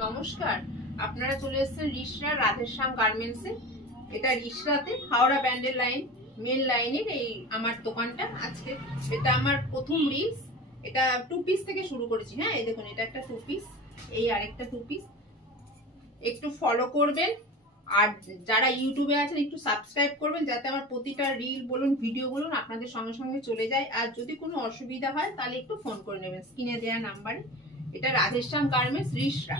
নমস্কার, আপনারা চলে এসেছেন রিশরা রাধেশ্যাম গার্মেন্টসে। এটা রিশরাতে হাওড়া ব্যান্ডেল লাইন মেন লাইনের এই আমার দোকানটা। আজকে এটা আমার প্রথম রিলস। এটা 2 পিস থেকে শুরু করেছি। হ্যাঁ, এই দেখুন, এটা একটা 2 পিস, এই আরেকটা 2 পিস। একটু ফলো করবেন, আর যারা ইউটিউবে আছেন একটু সাবস্ক্রাইব করবেন, যাতে আমার প্রতিটা রিল বলুন ভিডিও বলুন আপনাদের সঙ্গে সঙ্গে চলে যায়। আর যদি কোনো অসুবিধা হয় তাহলে একটু ফোন করে নেবেন স্ক্রিনে দেওয়া নাম্বারে। এটা রাধেশ্যাম গার্মেন্টস রিশরা।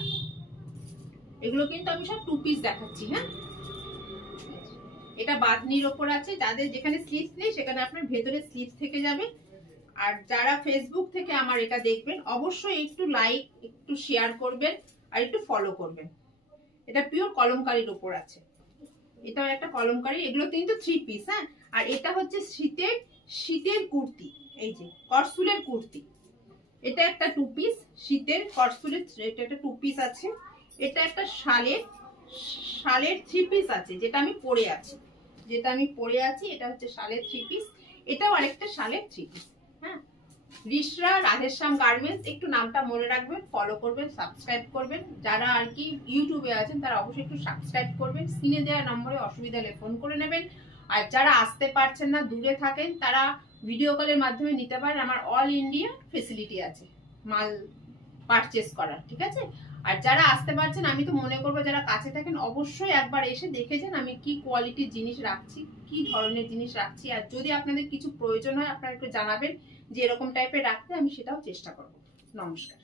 এগুলো কিন্তু আমি সব 2 পিস দেখাচ্ছি। হ্যাঁ, এটা বাঁধনির ওপর আছে, যাদের যেখানে স্লিভস নেই সেখানে আপনার ভেতরে স্লিভস থেকে যাবে। আর যারা ফেসবুক থেকে আমার এটা দেখবেন অবশ্যই একটু লাইক, একটু শেয়ার করবেন আর একটু ফলো করবেন। এটা পিওর কলমকারীর ওপর আছে। এটাও একটা কলমকারী। এগুলো কিন্তু 3 পিস। হ্যাঁ, আর এটা হচ্ছে শীতের কুর্তি। এই যে করসুলের কুর্তি, এটা একটা 2 পিস শীতের করসুলের। এটা একটা 2 পিস আছে। এটা একটা শালের 3 পিস আছে, যেটা আমি পরে আছি। এটা হচ্ছে শালের 3 পিস। এটাও আরেকটা শালের 3 পিস। হ্যাঁ, রিশরা রাধেশ্যাম গার্মেন্টস, একটু নামটা মনে রাখবেন, ফলো করবেন, সাবস্ক্রাইব করবেন। যারা আর কি ইউটিউবে আছেন তারা অবশ্যই একটু সাবস্ক্রাইব করবেন। স্ক্রিনে দেওয়া নম্বরে অসুবিধা হলে ফোন করে নেবেন। আর যারা আসতে পারছেন না, দূরে থাকেন, তারা ভিডিও কলের মাধ্যমে নিতে পারেন। আমার অল ইন্ডিয়া ফেসিলিটি আছে মাল পারচেস করার, ঠিক আছে। আর যারা আসতে পারছেন, আমি তো মনে করবো যারা কাছে থাকেন অবশ্যই একবার এসে দেখে যান আমি কি কোয়ালিটির জিনিস রাখছি, কি ধরনের জিনিস রাখছি। আর যদি আপনাদের কিছু প্রয়োজন হয় আপনারা একটু জানাবেন যে এরকম টাইপের রাখতে, আমি সেটাও চেষ্টা করব। নমস্কার।